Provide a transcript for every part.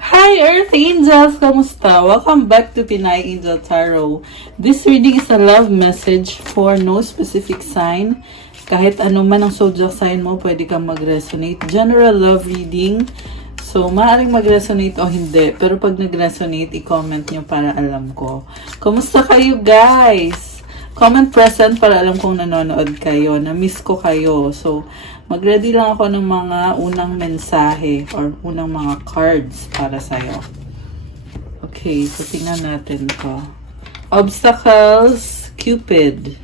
Hi Earth Angels! Kamusta? Welcome back to Pinay Angel Tarot. This reading is a love message for no specific sign. Kahit ano man ang zodiac sign mo, pwede kang mag-resonate. General love reading. So, maaaring mag-resonate o hindi. Pero pag nag-resonate, i-comment nyo para alam ko. Kamusta kayo guys? Comment present para alam kong nanonood kayo. Na-miss ko kayo. So, mag-ready lang ako ng mga unang mensahe or unang mga cards para sa'yo. Okay, so tingnan natin to. Obstacles, Cupid.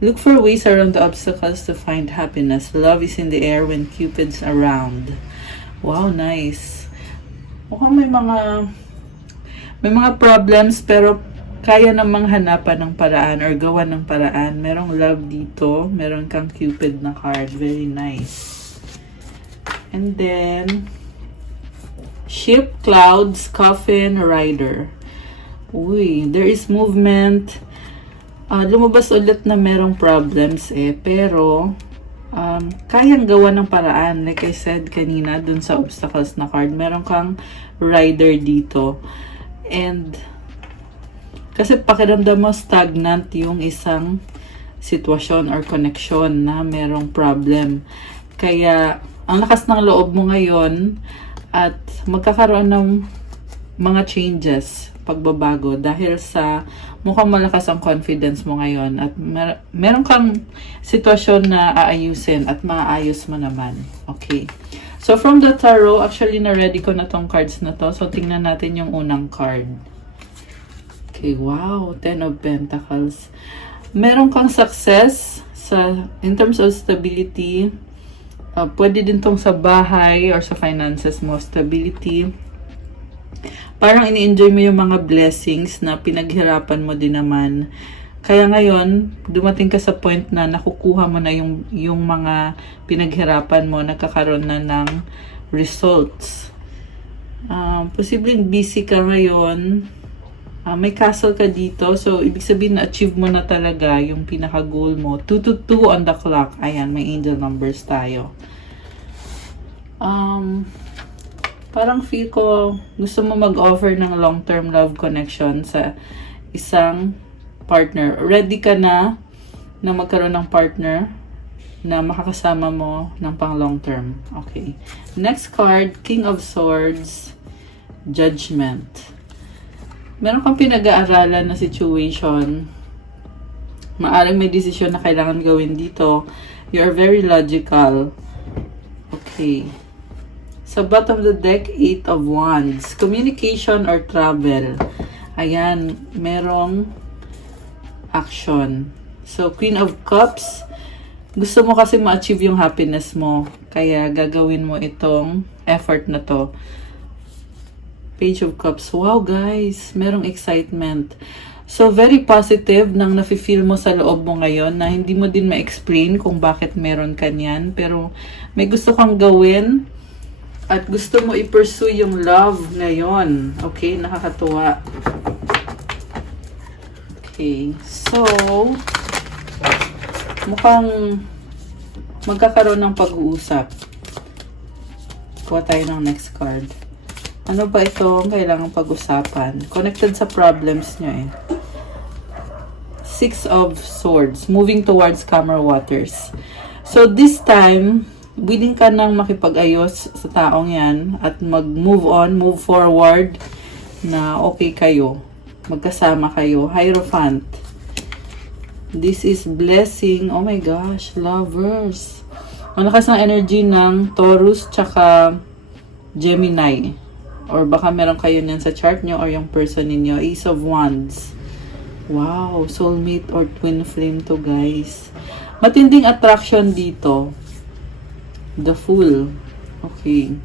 Look for ways around the obstacles to find happiness. Love is in the air when Cupid's around. Wow, nice. Mukhang may mga problems pero kaya namang hanapan ng paraan or gawa ng paraan. Merong love dito. Meron kang Cupid na card. Very nice. And then, Ship, Clouds, Coffin, Rider. Uy, there is movement. Lumabas ulit na merong problems pero kayang gawa ng paraan. Like I said kanina, dun sa obstacles na card, meron kang Rider dito. And kasi pakiramdam mo stagnant yung isang sitwasyon or connection na merong problem. Kaya, ang lakas ng loob mo ngayon at magkakaroon ng mga changes, pagbabago dahil sa mukhang malakas ang confidence mo ngayon at meron kang sitwasyon na aayusin at maayos mo naman. Okay. So, from the tarot, actually na-ready ko na tong cards na to. So, tingnan natin yung unang card. Okay, wow, Ten of Pentacles. Meron kang success in terms of stability. Pwede din tong sa bahay or sa finances mo, stability. Parang ini-enjoy mo yung mga blessings na pinaghirapan mo din naman. Kaya ngayon, dumating ka sa point na nakukuha mo na yung mga pinaghirapan mo, nagkakaroon na ng results. Posibleng busy ka ngayon. May castle ka dito. So, ibig sabihin na-achieve mo na talaga yung pinaka-goal mo. 222 on the clock. Ayan, may angel numbers tayo. Parang feel ko gusto mo mag-offer ng long-term love connection sa isang partner. Ready ka na magkaroon ng partner na makakasama mo ng pang long-term. Okay. Next card, King of Swords, Judgment. Meron kang pinag-aaralan na situation. Maaring may desisyon na kailangan gawin dito. You are very logical. Okay. Sa bottom of the deck, 8 of Wands. Communication or travel. Ayan, merong action. So, Queen of Cups. Gusto mo kasi ma-achieve yung happiness mo. Kaya gagawin mo itong effort na to. Page of Cups. Wow, guys. Merong excitement. So, very positive nang nafe-feel mo sa loob mo ngayon na hindi mo din ma-explain kung bakit meron ka niyan. Pero, may gusto kang gawin at gusto mo i-pursue yung love ngayon. Okay? Nakakatuwa. Okay. So, mukhang magkakaroon ng pag-uusap. Kuha tayo ng next card. Ano ba ito ang kailangang pag-usapan? Connected sa problems nyo Six of Swords. Moving towards calmer waters. So, this time, willing ka nang makipag-ayos sa taong yan at mag-move on, move forward na okay kayo. Magkasama kayo. Hierophant. This is blessing. Oh my gosh, lovers. Malakas ng energy ng Taurus tsaka Gemini. Or baka meron kayo niyan sa chart nyo or yung person ninyo. Ace of Wands. Wow, soulmate or twin flame to, guys. Matinding attraction dito. The Fool. Okay.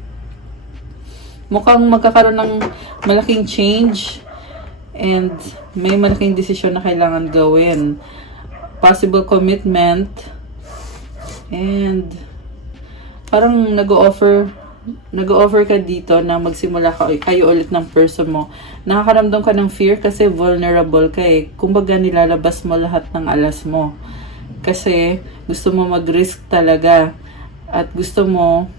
Mukhang magkakaroon ng malaking change and may malaking desisyon na kailangan gawin. Possible commitment and parang nag-o-offer ka dito na magsimula kayo ulit ng person mo. Nakakaramdam ka ng fear kasi vulnerable ka Kumbaga nilalabas mo lahat ng alas mo. Kasi gusto mo mag-risk talaga at gusto mo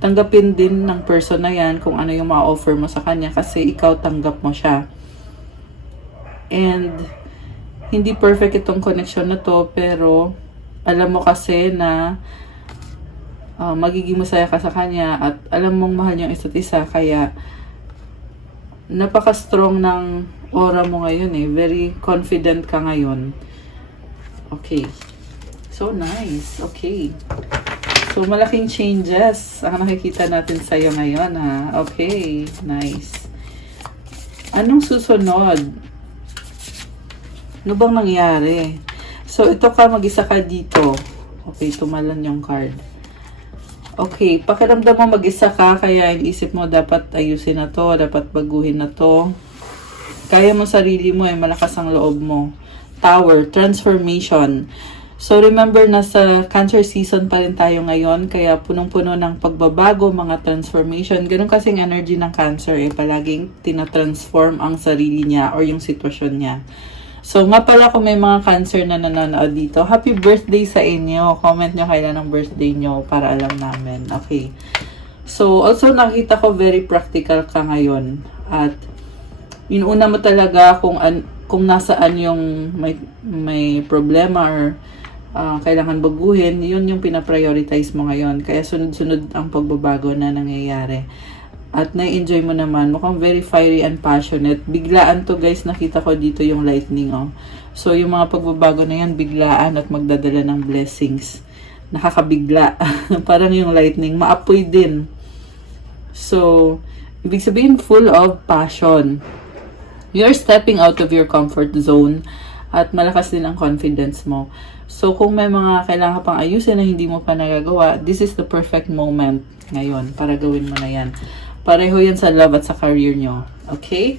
tanggapin din ng person na yan kung ano yung ma-offer mo sa kanya kasi ikaw tanggap mo siya. And hindi perfect itong connection na to, pero alam mo kasi na magiging masaya ka sa kanya at alam mong mahal yung isa't isa, kaya napaka-strong ng aura mo ngayon eh. Very confident ka ngayon. Okay. So nice. Okay. So malaking changes ang nakikita natin sa'yo ngayon ha. Okay. Nice. Anong susunod? Ano bang nangyari? So ito ka, mag-isa ka dito. Okay, tumalan yung card. Okay, pakiramdam mo mag-isa ka, kaya inisip mo dapat ayusin na to, dapat baguhin na to. Kaya mo sarili mo, malakas ang loob mo. Tower, transformation. So remember, nasa Cancer season pa rin tayo ngayon, kaya punong-puno ng pagbabago, mga transformation. Ganun kasing energy ng Cancer palaging tinatransform ang sarili niya or yung sitwasyon niya. So, nga pala kung may mga Cancer na nanonood dito, happy birthday sa inyo. Comment nyo kailan ang birthday nyo para alam namin. Okay. So, also nakita ko very practical ka ngayon. At inuna mo talaga kung nasaan yung may problema or kailangan baguhin, yun yung pinaprioritize mo ngayon. Kaya sunod-sunod ang pagbabago na nangyayari. At na-enjoy mo naman. Mukhang very fiery and passionate. Biglaan to guys. Nakita ko dito yung lightning. So yung mga pagbabago na yan, biglaan at magdadala ng blessings. Nakakabigla. Parang yung lightning. Maapoy din. So, ibig sabihin full of passion. You're stepping out of your comfort zone. At malakas din ang confidence mo. So kung may mga kailangan pang ayusin na hindi mo pa nagagawa, this is the perfect moment ngayon para gawin mo na yan. Pareho yan sa love at sa career nyo. Okay?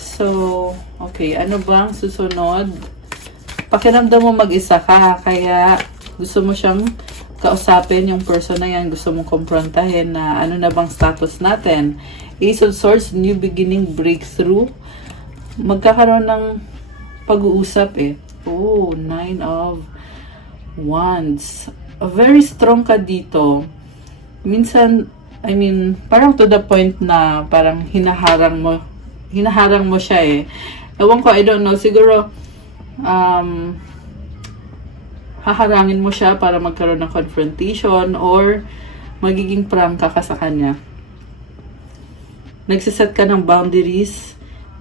So, okay. Ano bang susunod? Pakiramdam mo mag-isa ka. Kaya, gusto mo siyang kausapin yung person na yan. Gusto mong kumprontahin na ano na bang status natin. Ace of Swords, new beginning, breakthrough. Magkakaroon ng pag-uusap Oh, Nine of Wands. Very strong ka dito. Minsan, parang to the point na parang hinaharang mo siya Ewan ko, I don't know, siguro haharangin mo siya para magkaroon ng confrontation or magiging prangka ka sa kanya. Nagsiset ka ng boundaries,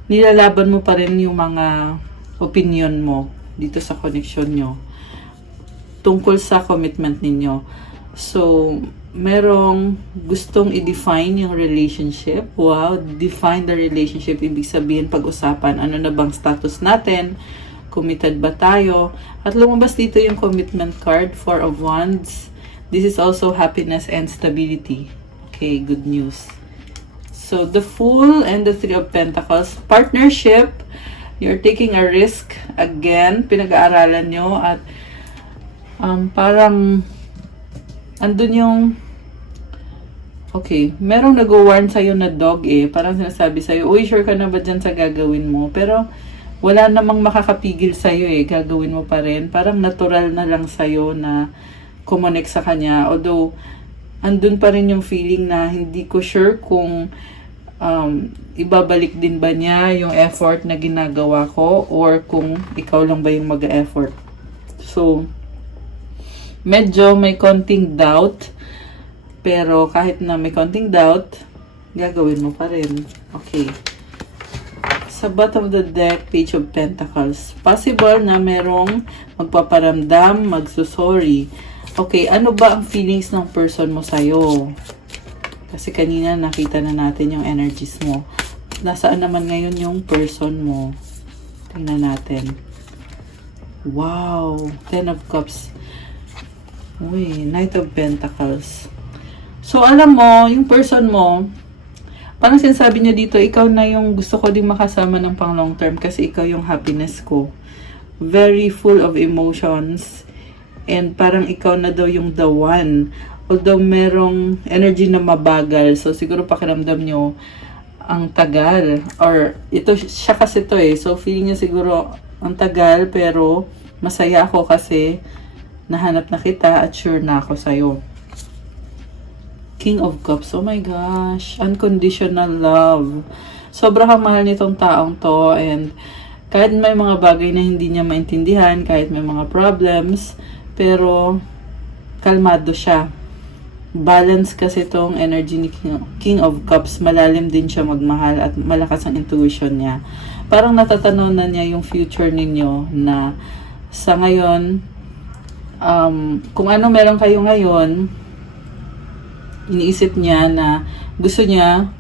nilalaban mo pa rin yung mga opinion mo dito sa connection nyo tungkol sa commitment ninyo. So, merong gustong i-define yung relationship. Wow, define the relationship. Ibig sabihin, pag-usapan, ano na bang status natin? Committed ba tayo? At lumabas dito yung commitment card, Four of Wands. This is also happiness and stability. Okay, good news. So, the Fool and the Three of Pentacles. Partnership. You're taking a risk. Again, pinag-aaralan nyo at parang andun yung okay, merong nag-warn sa'yo na dog parang sinasabi sa'yo, uy, sure ka na ba dyan sa gagawin mo? Pero wala namang makakapigil sa'yo gagawin mo pa rin. Parang natural na lang sa'yo na kumonek sa kanya. Although, andun pa rin yung feeling na hindi ko sure kung ibabalik din ba niya yung effort na ginagawa ko or kung ikaw lang ba yung mag-effort. So, medyo may konting doubt. Pero kahit na may konting doubt, gagawin mo pa rin. Okay. Sa bottom of the deck, Page of Pentacles. Possible na merong magpaparamdam, magsusorry. Okay, ano ba ang feelings ng person mo sa'yo? Kasi kanina nakita na natin yung energies mo. Nasaan naman ngayon yung person mo? Tingnan natin. Wow! Ten of Cups. Uy, Knight of Pentacles. So, alam mo, yung person mo, parang sinasabi niya dito, ikaw na yung gusto ko din makasama ng pang long term kasi ikaw yung happiness ko. Very full of emotions. And parang ikaw na daw yung the one. Although merong energy na mabagal. So, siguro pakiramdam nyo ang tagal. Or, ito, siya kasi to So, feeling niya siguro ang tagal. Pero, masaya ako kasi nahanap na kita at sure na ako sa'yo. King of Cups. Oh my gosh. Unconditional love. Sobrang mahal nitong taong to, and kahit may mga bagay na hindi niya maintindihan, kahit may mga problems, pero kalmado siya. Balance kasi tong energy ni King of Cups. Malalim din siya magmahal at malakas ang intuition niya. Parang natatanaw na niya yung future ninyo na sa ngayon, kung ano meron kayo ngayon, iniisip niya na gusto niya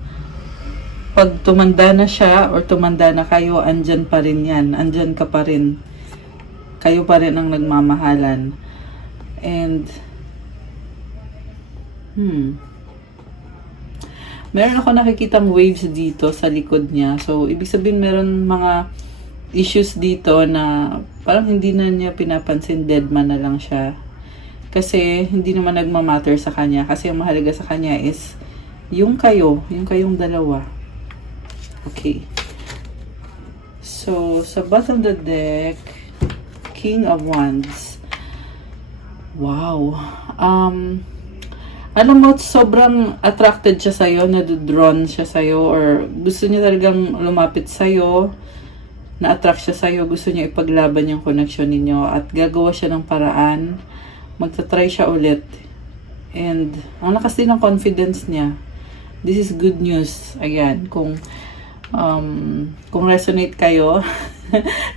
pag tumanda na siya or tumanda na kayo, andyan pa rin yan. Andyan ka pa rin. Kayo pa rin ang nagmamahalan. And meron ako nakikitang waves dito sa likod niya. So, ibig sabihin meron mga issues dito na parang hindi na niya pinapansin, dead man na lang siya. Kasi hindi naman nagmamatter sa kanya. Kasi ang mahalaga sa kanya is yung kayong dalawa. Okay. So, sa bottom of the deck, King of Wands. Wow. Alam mo, sobrang attracted siya sa'yo, na-drawn siya sa'yo, or gusto niya talagang lumapit sa'yo, na-attract siya sa'yo, gusto niya ipaglaban yung connection ninyo, at gagawa siya ng paraan, magta-try siya ulit. And, ang lakas din ng confidence niya. This is good news. Ayan, kung resonate kayo,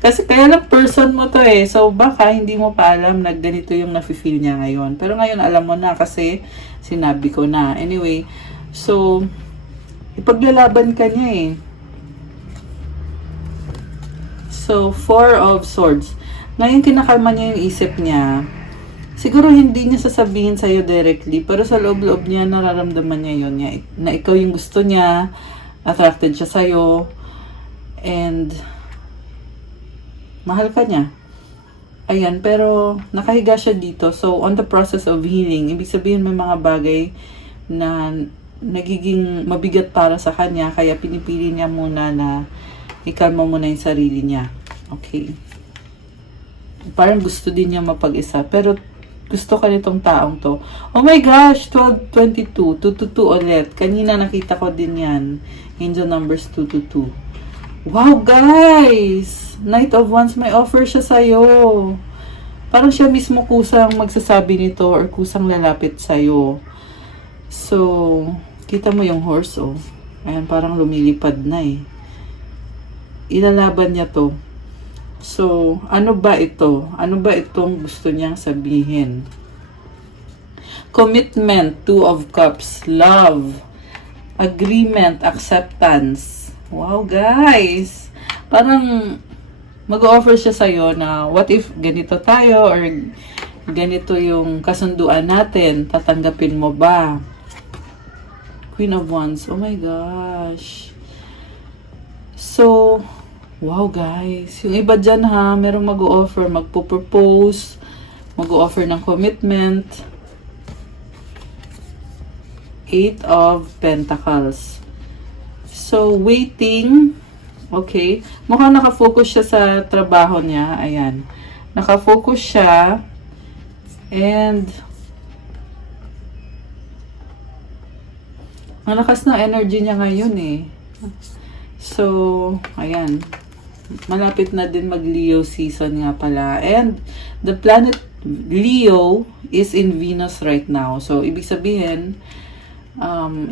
kasi kaya lang person mo to eh, so baka hindi mo pa alam na ganito yung nafe-feel niya ngayon, pero ngayon alam mo na kasi sinabi ko na. Anyway, so ipaglalaban ka niya eh. So, Four of Swords. Ngayon kinakalma niya yung isip niya. Siguro hindi niya sasabihin sa'yo directly, pero sa loob-loob niya nararamdaman niya yun, na ikaw yung gusto niya, attracted siya sa'yo, and mahal ka niya. Ayan, pero nakahiga siya dito. So, on the process of healing, ibig sabihin may mga bagay na nagiging mabigat para sa kanya, kaya pinipili niya muna na ikalma muna yung sarili niya. Okay. Parang gusto din niya mapag-isa, pero gusto ka nitong taong to. Oh my gosh, 12-22, 222 ulit. Kanina nakita ko din yan. Angel numbers 222. Wow, guys! Knight of Wands, may offer siya sa'yo. Parang siya mismo kusang magsasabi nito or kusang lalapit sa'yo. So, kita mo yung horse, oh. Ayan, parang lumilipad na eh. Ilalaban niya to. So, ano ba ito? Ano ba itong gusto niyang sabihin? Commitment, Two of Cups, love, agreement, acceptance. Wow, guys! Parang mag-offer siya sa'yo na what if ganito tayo or ganito yung kasunduan natin, tatanggapin mo ba? Queen of Wands, oh my gosh. So, wow guys, yung iba dyan ha, merong mag-o-offer, magpo-propose, mag-o-offer ng commitment. Eight of Pentacles. So, waiting. Okay. Mukhang nakafocus siya sa trabaho niya. Ayan. Nakafocus siya. And, ang lakas ng energy niya ngayon eh. So, ayan. Malapit na din mag-Leo season nga pala. And, the planet Leo is in Venus right now. So, ibig sabihin,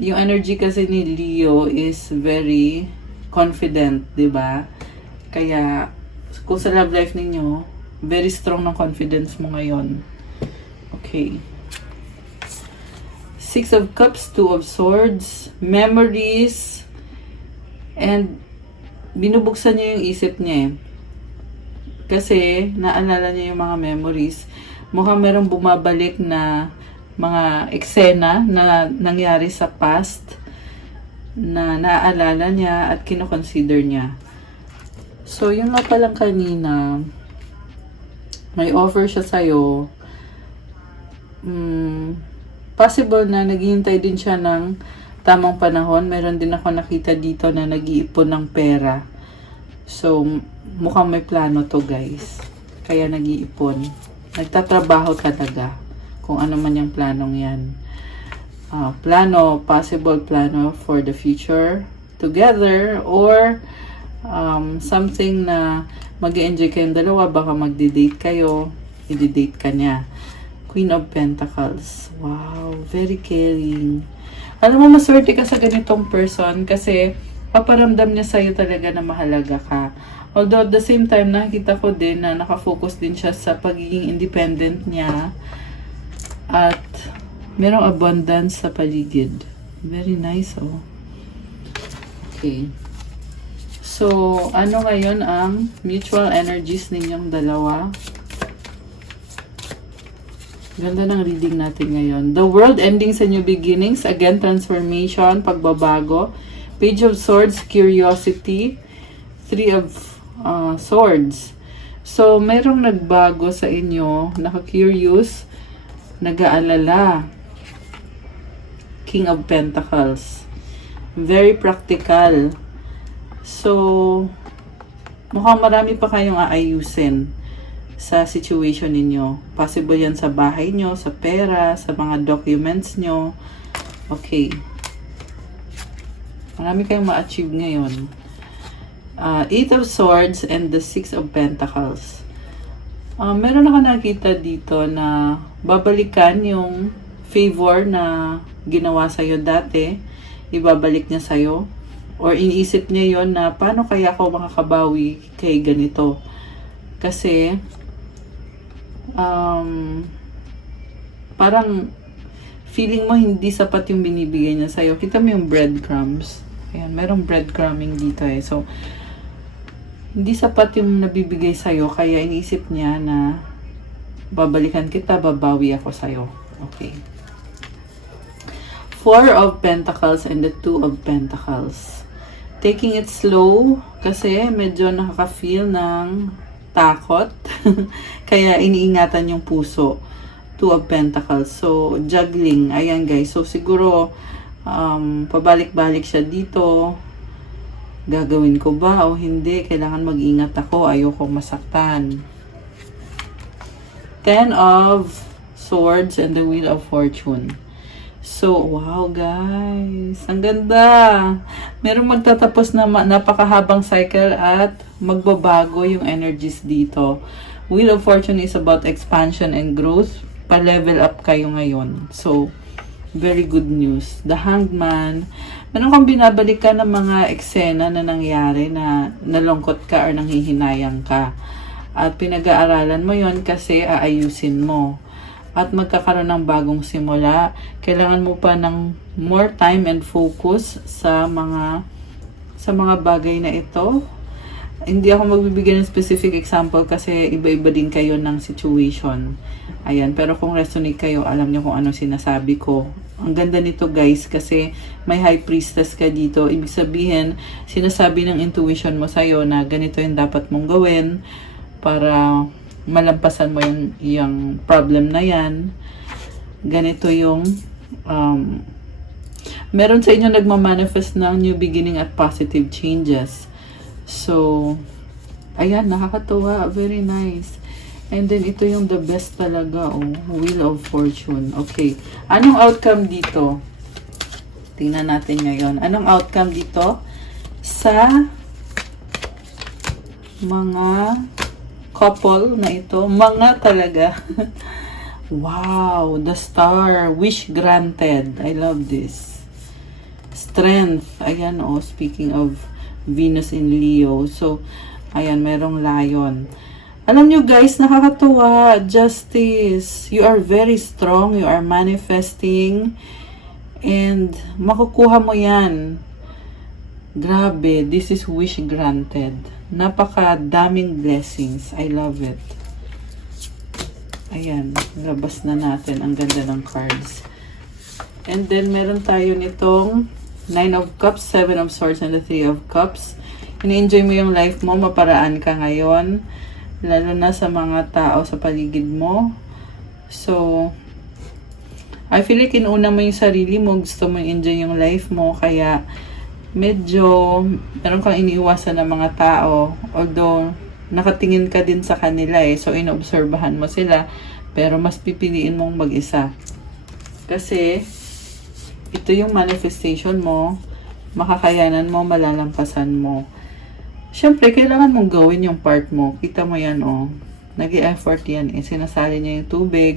yung energy kasi ni Leo is very confident, diba? Kaya, kung sa love life ninyo, very strong ng confidence mo ngayon. Okay. Six of Cups, Two of Swords, memories, and binubuksan niya yung isip niya eh. Kasi, naalala niya yung mga memories. Mukhang merong bumabalik na mga eksena na nangyari sa past na naaalala niya at kinoconsider niya. So, yun nga palang kanina, may offer siya sa'yo. Possible na naghihintay din siya ng tamang panahon. Meron din ako nakita dito na nag-iipon ng pera. So, mukhang may plano to guys. Kaya nag-iipon. Nagtatrabaho talaga. Kung ano man yung planong yan. possible plano for the future together, or something na mag-enjoy kayong dalawa, baka magdi-date kayo, i-date ka niya. Queen of Pentacles. Wow, very caring. Alam mo, maswerte ka sa ganitong person kasi paparamdam niya sa'yo talaga na mahalaga ka. Although at the same time, nakita ko din na nakafocus din siya sa pagiging independent niya at merong abundance sa paligid. Very nice, oh. Okay. So, ano ngayon ang mutual energies ninyong dalawa? Ganda ng reading natin ngayon. The world ending sa new beginnings. Again, transformation, pagbabago. Page of Swords, curiosity. Three of Swords. So, merong nagbago sa inyo. Naka-curious. Nag-aalala. King of Pentacles. Very practical. So, mukhang marami pa kayong aayusin sa situation ninyo. Possible yan sa bahay nyo, sa pera, sa mga documents nyo. Okay. Marami kayong ma-achieve ngayon. Eight of Swords and the Six of Pentacles. Meron ako nakita dito na babalikan yung favor na ginawa sa'yo dati. Ibabalik niya sa'yo. Or iniisip niya yon na paano kaya ako makakabawi kay ganito. Kasi parang feeling mo hindi sapat yung binibigay niya sa'yo. Kita mo yung breadcrumbs. Ayan, merong breadcrumbing dito eh. So, hindi sapat yung nabibigay sa'yo. Kaya iniisip niya na babalikan kita, babawi ako sa'yo. Okay. Four of Pentacles and the Two of Pentacles. Taking it slow kasi medyo nakaka-feel ng takot. Kaya iniingatan yung puso. Two of Pentacles. So, juggling. Ayan guys. So, siguro pabalik-balik siya dito. Gagawin ko ba o hindi? Kailangan mag-ingat ako. Ayoko masaktan. Ten of Swords and the Wheel of Fortune. So, wow guys. Ang ganda. Merong magtatapos na napakahabang cycle at magbabago yung energies dito. Wheel of Fortune is about expansion and growth. Pa-level up kayo ngayon. So, very good news. The Hanged Man. Meron kang binabalikan ng mga eksena na nangyari na nalungkot ka or nanghihinayang ka. At pinag-aaralan mo yon kasi aayusin mo. At magkakaroon ng bagong simula. Kailangan mo pa ng more time and focus sa mga bagay na ito. Hindi ako magbibigay ng specific example kasi iba-iba din kayo ng situation. Ayan, pero kung resonate kayo, alam niyo kung ano sinasabi ko. Ang ganda nito guys kasi may High Priestess ka dito. Ibig sabihin, sinasabi ng intuition mo sa'yo na ganito yung dapat mong gawin para malampasan mo yung problem na yan. Ganito yung meron sa inyo nagmamanifest ng new beginning at positive changes. So, ayan, nakakatuwa. Very nice. And then, ito yung the best talaga, oh. Wheel of Fortune. Okay. Anong outcome dito? Tingnan natin ngayon. Anong outcome dito? Sa mga couple na ito. Mga talaga. Wow. The Star. Wish granted. I love this. Strength. Ayan, oh. Speaking of Venus in Leo. So, ayan, merong lion. Alam nyo guys, nakakatuwa. Justice. You are very strong. You are manifesting. And makukuha mo yan. Grabe. This is wish granted. Napakadaming blessings. I love it. Ayan. Labas na natin. Ang ganda ng cards. And then, meron tayo nitong Nine of Cups, Seven of Swords, and the Three of Cups. Ini-enjoy mo yung life mo. Maparaan ka ngayon. Lalo na sa mga tao sa paligid mo. So, I feel like inuna mo yung sarili mo. Gusto mo enjoy yung life mo. Kaya, medyo, meron kang iniiwasan ng mga tao. Although, nakatingin ka din sa kanila eh. So, inobserbahan mo sila. Pero, mas pipiliin mong mag-isa. Kasi, ito yung manifestation mo, makakayanan mo, malalampasan mo. Siyempre, kailangan mong gawin yung part mo. Kita mo yan, oh. Nag-i-effort yan, eh. Sinasali niya yung tubig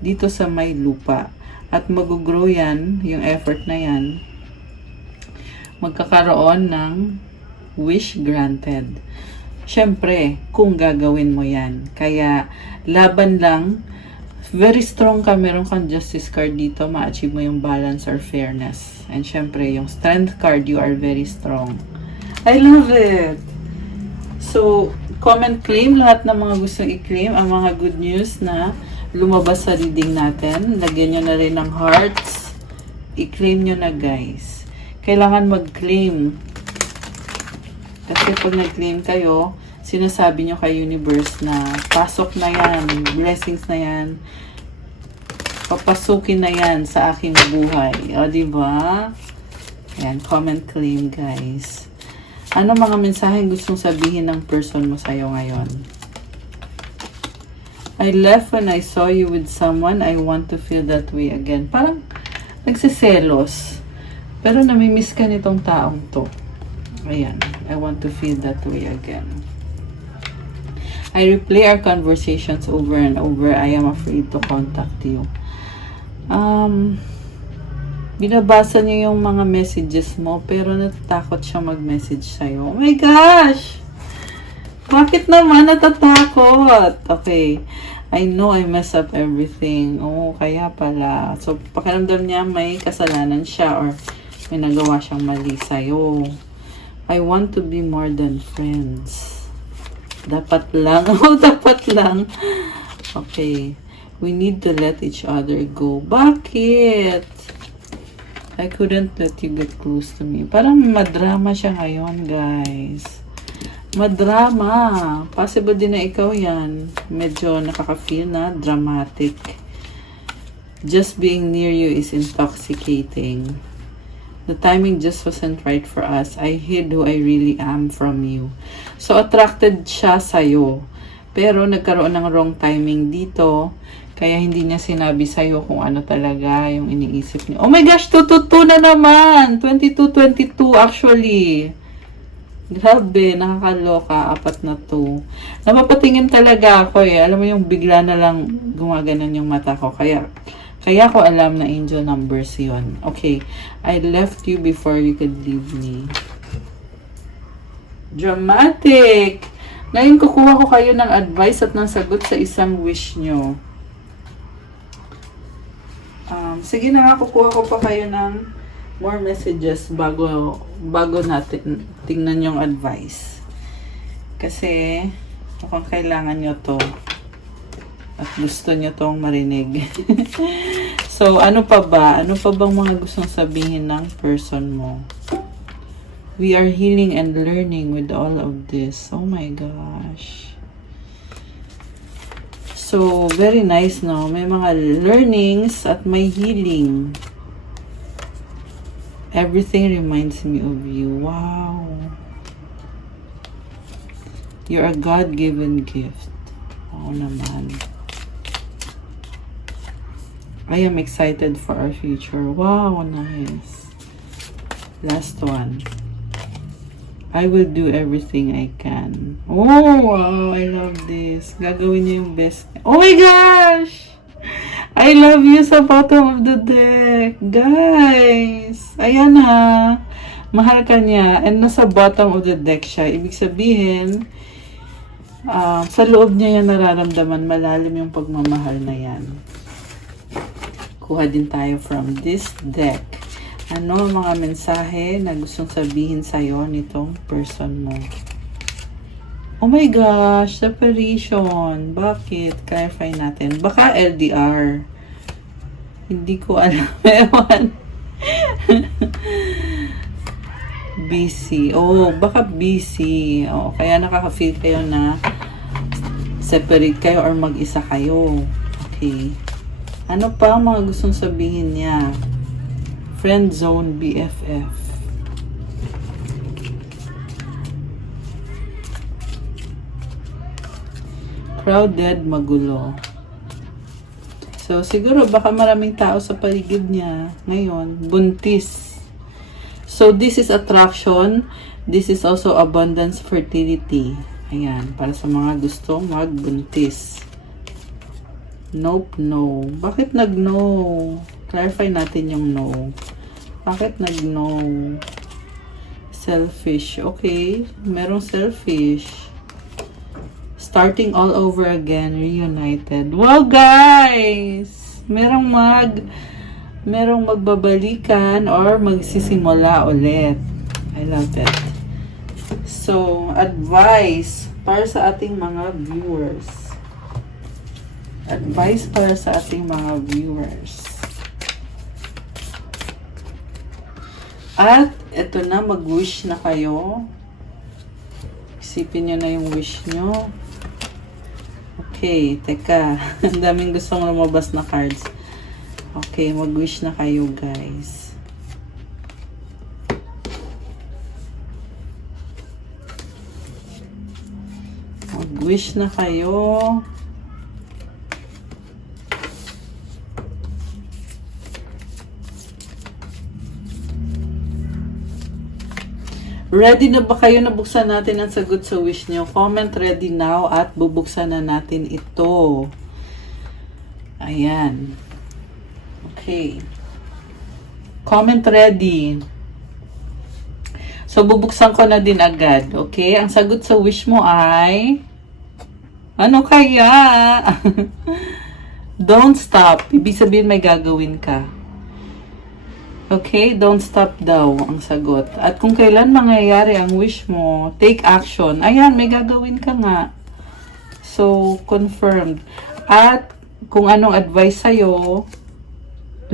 dito sa may lupa. At mag-grow yan, yung effort na yan. Magkakaroon ng wish granted. Siyempre, kung gagawin mo yan. Kaya, laban lang. Very strong ka. Meron kang justice card dito. Ma-achieve mo yung balance or fairness. And siyempre, yung strength card, you are very strong. I love it! So, comment, claim lahat ng mga gustong i-claim. Ang mga good news na lumabas sa reading natin. Lagyan nyo na rin ng hearts. I-claim nyo na, guys. Kailangan mag-claim. Kasi pag nag-claim kayo, sinasabi nyo kay universe na pasok na yan, blessings na yan, papasukin na yan sa aking buhay. O, diba? Yan, comment, claim, guys. Ano mga mensaheng gustong sabihin ng person mo sa'yo ngayon? I left when I saw you with someone. I want to feel that way again. Parang nagsiselos. Pero namimiss ka nitong taong to. Ayan. I want to feel that way again. I replay our conversations over and over. I am afraid to contact you. Binabasa niya yung mga messages mo, pero natatakot siya mag-message sa'yo. Oh my gosh! Bakit naman natatakot? Okay. I know I mess up everything. Oh, kaya pala. So, pakiramdam niya may kasalanan siya or may nagawa siyang mali sa'yo. I want to be more than friends. Dapat lang. Oh, dapat lang. Okay. We need to let each other go. Bakit? I couldn't let you get close to me. Parang madrama siya ngayon, guys. Madrama. Possible din na ikaw yan. Medyo nakaka-feel na dramatic. Just being near you is intoxicating. The timing just wasn't right for us. I hid who I really am from you. So, attracted siya sa'yo. Pero, nagkaroon ng wrong timing dito. Kaya, hindi niya sinabi sa'yo kung ano talaga yung iniisip niya. Oh my gosh! 222 na naman! 22-22 actually. Grabe, nakakaloka. 4 na 2. Napapatingin talaga ako eh. Alam mo yung bigla na lang gumaganan yung mata ko. Kaya ko alam na angel numbers yon. Okay. I left you before you could leave me. Dramatic! Ngayon kukuha ko kayo ng advice at ng sagot sa isang wish nyo. Sige na nga, kukuha ko pa kayo ng more messages bago natin tingnan yung advice. Kasi mukhang kailangan nyo to. At gusto nyo tong marinig. So, ano pa ba? Ano pa bang mga gustong sabihin ng person mo? We are healing and learning with all of this. Oh my gosh. So, very nice, no? May mga learnings at may healing. Everything reminds me of you. Wow. You're a God-given gift. Oo naman. I am excited for our future. Wow, nice. Last one. I will do everything I can. Oh, wow, I love this. Gagawin niya yung best. Oh my gosh! I love you sa bottom of the deck. Guys, ayan ha. Mahal ka niya. And nasa bottom of the deck siya. Ibig sabihin, sa loob niya yan nararamdaman. Malalim yung pagmamahal na yan. Kuha din tayo from this deck. Ano ang mga mensahe na gustong sabihin sa'yo nitong person mo? Oh my gosh, separation. Bakit? Clarify natin. Baka LDR. Hindi ko alam. Ewan. busy. Oh, baka busy. Oh, kaya nakaka-feel kayo na separate kayo or mag-isa kayo. Okay. Ano pa ang mga gustong sabihin niya? Friend zone BFF. Crowded, magulo. So, siguro baka maraming tao sa paligid niya ngayon. Buntis. So, this is attraction. This is also abundance, fertility. Ayan, para sa mga gustong magbuntis. Nope, no. Bakit nag-no? Clarify natin yung no. Bakit nag-no? Selfish. Okay, merong selfish. Starting all over again, reunited. Wow, guys! Merong magbabalikan or magsisimula ulit. I love it. So, advice para sa ating mga viewers. Advice para sa ating mga viewers. At, eto na, mag-wish na kayo. Isipin nyo na yung wish nyo. Okay, teka. Ang daming gustong lumabas na cards. Okay, mag-wish na kayo, guys. Mag-wish na kayo. Ready na ba kayo na buksan natin ang sagot sa wish nyo? Comment ready now at bubuksan na natin ito. Ayan. Okay. Comment ready. So, bubuksan ko na din agad. Okay? Ang sagot sa wish mo ay... Ano kaya? Don't stop. Ibig sabihin may gagawin ka. Okay, don't stop daw ang sagot. At kung kailan mangyayari ang wish mo, take action. Ayan, may gagawin ka nga. So, confirmed. At kung anong advice sa'yo,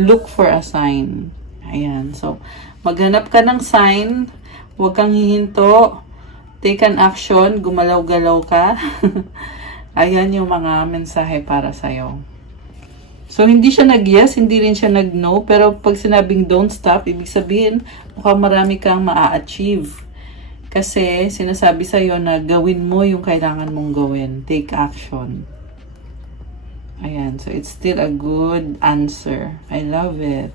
look for a sign. Ayan, so, maghanap ka ng sign, huwag kang hihinto, take an action, gumalaw-galaw ka. Ayan yung mga mensahe para sa'yo. So, hindi siya nag-yes, hindi rin siya nag-no. Pero pag sinabing don't stop, ibig sabihin, mukhang marami kang maa-achieve. Kasi, sinasabi sa'yo na gawin mo yung kailangan mong gawin. Take action. Ayan. So, it's still a good answer. I love it.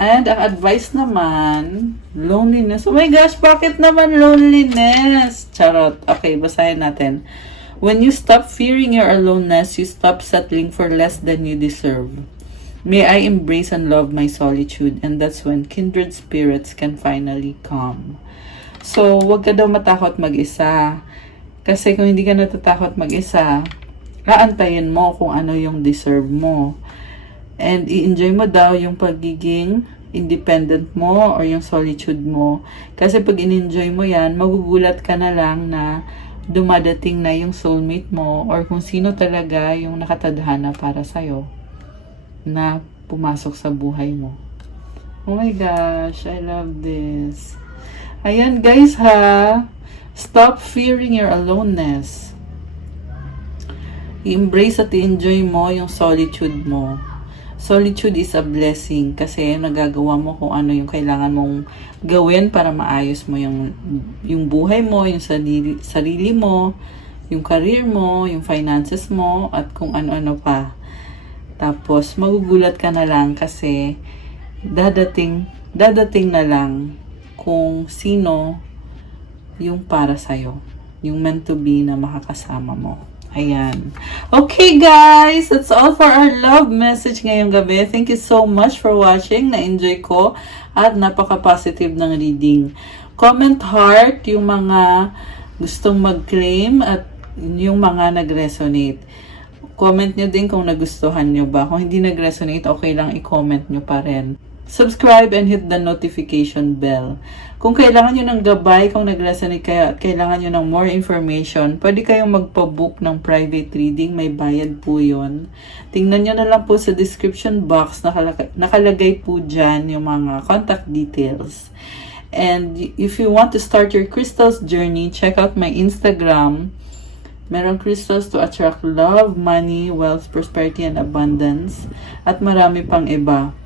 And, ang advice naman, loneliness. Oh my gosh, bakit naman loneliness? Charot. Okay, basahin natin. When you stop fearing your aloneness, you stop settling for less than you deserve. May I embrace and love my solitude, and that's when kindred spirits can finally come. So, wag ka daw matakot mag-isa. Kasi kung hindi ka natatakot mag-isa, aantayin mo kung ano yung deserve mo. And i-enjoy mo daw yung pagiging independent mo or yung solitude mo. Kasi pag in-enjoy mo yan, magugulat ka na lang na dumadating na yung soulmate mo or kung sino talaga yung nakatadhana para sa'yo na pumasok sa buhay mo. Oh my gosh, I love this. Ayan guys ha, stop fearing your aloneness. I-embrace at i-enjoy mo yung solitude mo. Solitude is a blessing kasi nagagawa mo kung ano yung kailangan mong gawin para maayos mo yung buhay mo, yung sarili mo, yung career mo, yung finances mo, at kung ano-ano pa. Tapos, magugulat ka na lang kasi dadating na lang kung sino yung para sa'yo. Yung meant to be na makakasama mo. Ayan. Okay guys, that's all for our love message ngayong gabi. Thank you so much for watching. Na-enjoy ko at napaka-positive ng reading. Comment heart yung mga gustong mag-claim at yung mga nag-resonate. Comment nyo din kung nagustuhan nyo ba. Kung hindi nag-resonate, okay lang i-comment nyo pa rin. Subscribe and hit the notification bell. Kung kailangan nyo ng gabay, kung nag-resonate kayo at kailangan nyo ng more information, pwede kayong magpa-book ng private reading. May bayad po yun. Tingnan nyo na lang po sa description box. Nakalagay po dyan yung mga contact details. And if you want to start your crystals journey, check out my Instagram. Merong crystals to attract love, money, wealth, prosperity, and abundance. At marami pang iba.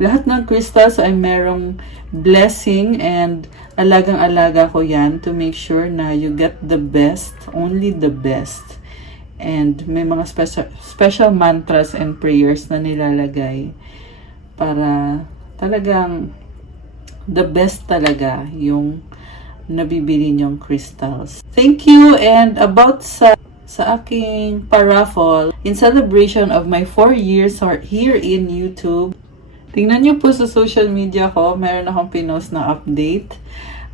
Lahat ng crystals ay merong blessing and alagang-alaga ko yan to make sure na you get the best, only the best. And may mga special mantras and prayers na nilalagay para talagang the best talaga yung nabibili niyong crystals. Thank you, and about sa aking paraffle in celebration of my 4 years here in YouTube. Tingnan niyo po sa social media ko, meron akong pinost na update.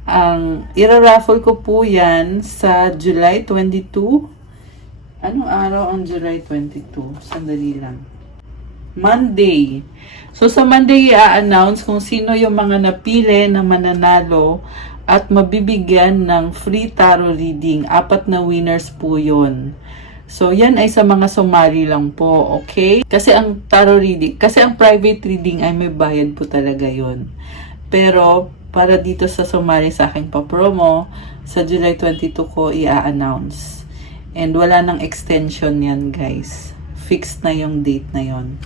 Ang iraraffle ko po yan sa July 22. Anong araw ang July 22? Sandali lang. Monday. So, sa Monday, i-announce kung sino yung mga napili na mananalo at mabibigyan ng free tarot reading. 4 na winners po yun. So, yan ay sa mga sumali lang po, okay? Kasi ang tarot reading, kasi ang private reading ay may bayad po talaga yun. Pero, para dito sa sumali sa aking pa-promo, sa July 22 ko i-announce. And wala nang extension yan, guys. Fixed na yung date na yon.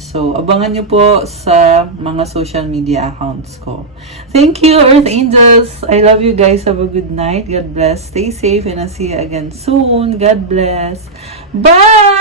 So, abangan nyo po sa mga social media accounts ko. Thank you, Earth Angels. I love you guys. Have a good night. God bless. Stay safe and I'll see you again soon. God bless. Bye!